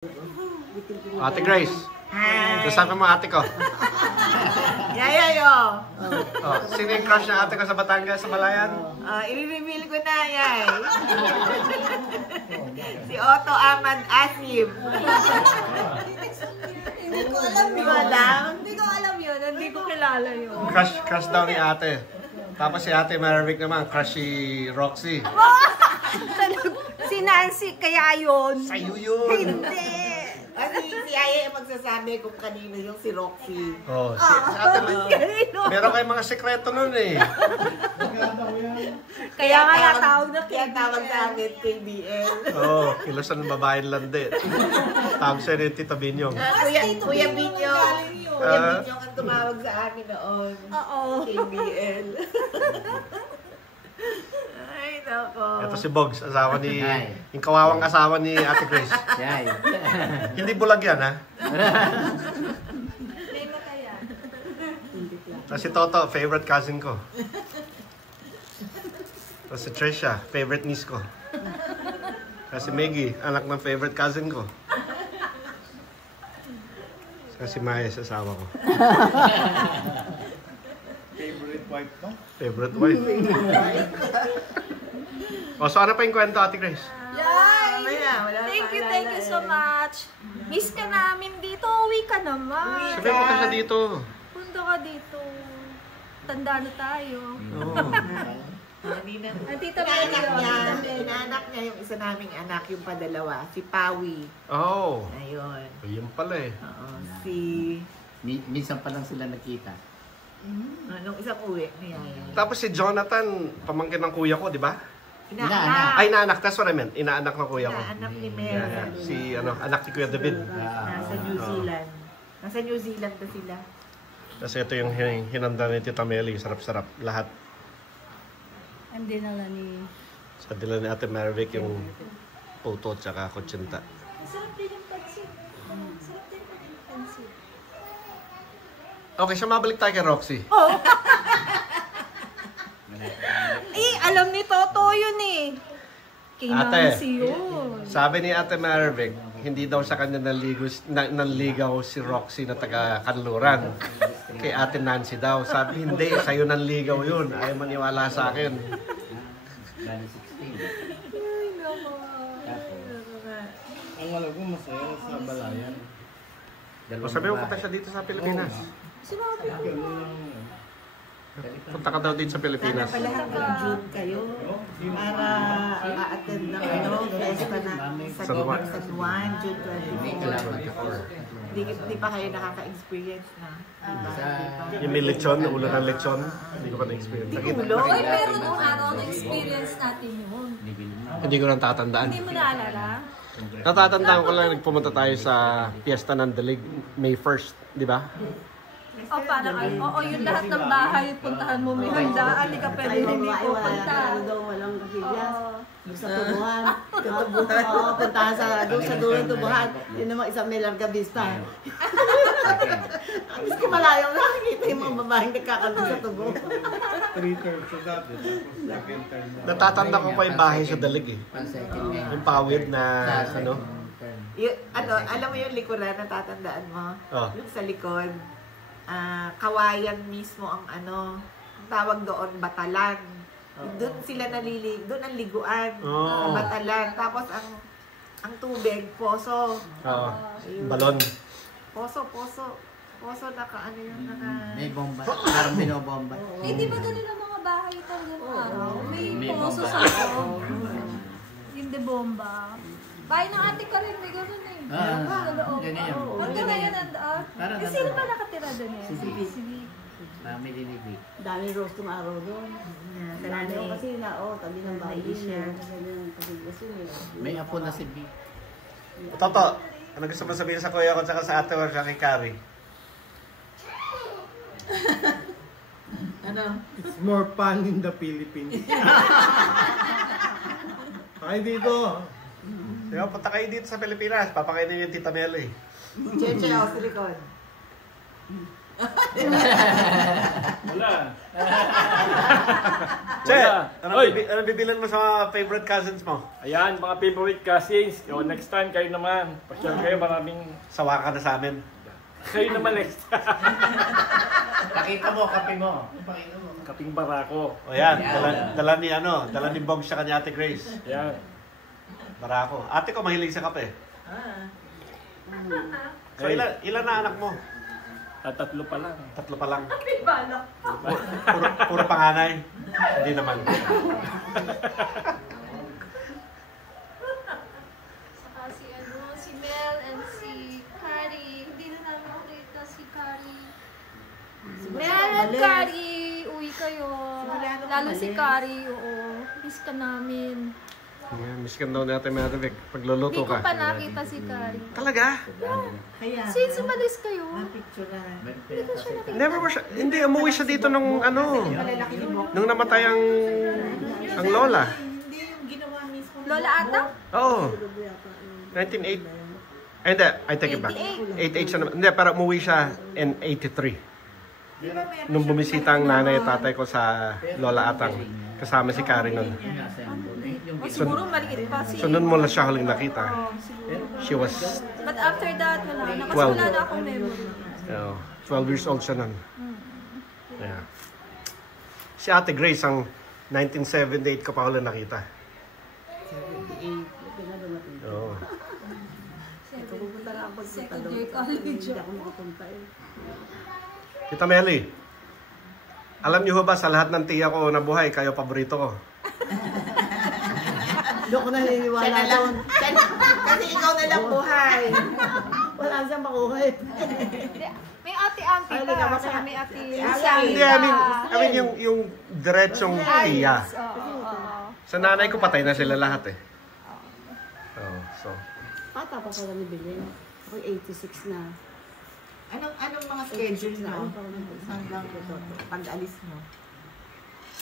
Ate Grace. Hi. Kasama mo ate ko. Yaya yo. Oh, sino yung crush na ate ko sa Batangas, sa Malayan? I-reveal ko na, Yay. Si Otto Ahmad Asim. Hindi ko alam Hindi yun. ko alam. Hindi ko alam yun. Hindi ko kilala yun. Crush daw ni ate. Tapos si ate Marvick naman, crush si Roxy. Si Nancy, kaya yun. Sa'yo yun. Hindi. Kasi si Yaya yung magsasabi kung kanino yung si Roxy. Oh, si ate meron kayong mga sekreto nun eh. Kaya nga natawag na Kaya tawag sa akin KBL. Oh, kilusan ng babaeng landi. Tawag siya ni Tita Binyong. Kuya Binyong. Kuya Binyong ang tumawag sa akin noon. Oo. KBL. Ay, nako. Ito si Bogs, asawa ni... Yung kawawang asawa ni Ate Grace. Yay. Hindi bulag yan, ha? Hindi mo kaya. Tapos si Toto, favorite cousin ko. Tapos si Trisha, favorite niece ko. Tapos si Maggie, anak ng favorite cousin ko. Tapos si Maya, asawa ko. Favorite wife mo? Favorite wife. O, so ano pa yung kwento, Ate Grace? Yay! Wala Thank you so much. Miss ka namin dito. Uwi ka naman. Sabi mo ka siya dito. Punta ka dito. Tanda na tayo. Oo. Tita Mary. Inaanak niya yung isa naming anak, yung padalawa, si Pawi. Oh. Ayun. Ayun pala eh. Oo, si... Minsan pa lang sila nakita. Nung isang uwi ni Yaya. Tapos si Jonathan, pamangkin ng kuya ko, di ba? Inaanak. Ay, inaanak. That's what I meant. Inaanak ng kuya ko. Inaanak ni Mel. Yeah, yeah. Si, anak ni Kuya David. Nasa New Zealand. Nasa New Zealand na sila. Kasi ito yung hinanda ni Tita Meli. Sarap-sarap. Lahat. Ang dinala ni... Sa dila ni Ate Marvick yung puto tsaka kutsinta. Sarap din yung pansit. Sarap din yung pansit. Okay, so mabalik tayo kay Roxy. Alam ni Toto yun eh. Kay Ate. Nancy yun. Sabi ni Ate Marvick, hindi daw sa kanya nanligaw si Roxy na taga-Kanluran. Kay Ate Nancy daw. Sabi, hindi, sa'yo nanligaw yun. Ayaw maniwala sa akin. Bali 16. Ay, Ang alam ko masaya sa Balayan. O sabi mo, punta siya dito sa Pilipinas. sinabi ko. Punta ka daw dito sa Sana Pilipinas. pala hanggang June kayo para ma-attend ng fiesta na sa Gomang San Juan, June 24. Hindi pa kayo nakaka-experience na. Yung may lechon, ulo ng lechon. Hindi ko pa na-experience. Ulo? Ay, pero nung araw na-experience natin yun. Hindi ko nang tatandaan. Hindi mo naalala? Natatandaan ko lang, nagpumunta tayo sa Fiesta ng Dalig, May 1st, di ba? O, parang, oo, yung lahat ng bahay, puntahan mo, may handaan, hindi ka pwede hindi pupunta. Walang kasillas. Oo. Sa tubuhan. Oo, puntahan sa dulo ng tubuhan. Yun naman isang may larga vista. Tapos kung malayo, nakikita yung mga babaeng nagkakalog sa tubo. 3 terms sa dati. Second term na. Natatanda ko pa yung bahay sa Dalig eh. Yung pawid na ano. Alam mo yung likuran, natatandaan mo? Oh. Yung sa likod, kawayan mismo ang ang tawag doon, batalan. Doon sila doon ang liguan, Oh. batalan. Tapos ang tubig, poso. Oo. Balon. Poso na yun, May bomba. Parang binobomba. Eh, di ba ganun ang mga bahay talaga ng araw? May May poso bomba. sa loob. Hindi bomba. Bahay ng ate ko rin, may ganun eh. Sa loob. Ganyan yun. Hanggang ngayon nandoon. Parang Eh, sino ba nakatira doon eh? Si Vivi. Si Vivi. May dinibig. Dami roast ng araw doon. Dami kasi tabi ng bahay siya. May apo na si B. Toto, ano gusto mo sabihin sa kuya ko at sa ate or sa kay Carrie? It's more fun in the Philippines. Ay dito. Diba, punta kayo dito sa Pilipinas. Papakainin yung Tita Meli. Cheche ako sa likod. Wala. Che, Oy! anong bibilan mo sa favorite cousins mo? Ayan, mga favorite cousins. O, next time kayo naman. Pasyal kayo, maraming... Sawa ka na sa amin. Kayo naman next time. Pakita mo, kape mo. Pakita mo. Kaping barako. O yan, dala ni Bog siya kanya Ate Grace. Ayan. Barako. Ate ko mahilig sa kape. So ilan na anak mo? Tatlo pa lang. 3 pa lang. Balak. Puro panganay. Hindi naman. Saka si Mel and si Kari. Hindi na namin makita si Kari. Mel and Kari, uwi kayo. Lalo si Kari, oo. Miss ka namin. Miss ka daw natin, Ate Vic. Pagluluto Hindi ko ka. pa nakita si Kari. Talaga? Kaya, Since umalis kayo, picture na. hindi ko siya nakita. Never was siya. Hindi, umuwi siya dito nung Malalaki ni Bok. nung namatay ang lola. Hindi yung ginawa mismo. Lola ata? Oo. 1980. Ay, hindi. I take it back. 88 siya naman. Hindi, pero umuwi siya in 83. Nung bumisita ang nanay at tatay ko sa Lola Atang. Kasama si Karen nun. O siguro maliit pa si... So nun mo lang siya huling nakita. Oo, siguro. She was But after that, wala na. Kasi Well. wala na akong memory. 12 years old siya nun. Yeah. Si Ate Grace, ang 1978 ko pa huling nakita. Oo. Second year college. Tita Meli, alam niyo ho ba sa lahat ng tiya ko na buhay, kayo paborito ko? Doon ko naniniwala doon. Kasi ikaw na lang buhay. Wala siyang makuhay. May ate-ate Ay, ka. ka ba Saka sa- may ate Hindi, I mean yung diretsong tiya. Oo. Sa nanay ko patay na sila lahat eh. Oh, so. Bata pa pala ni Belen. Ako 86 na. Anong mga schedule mo? Hanggang pag-alis mo?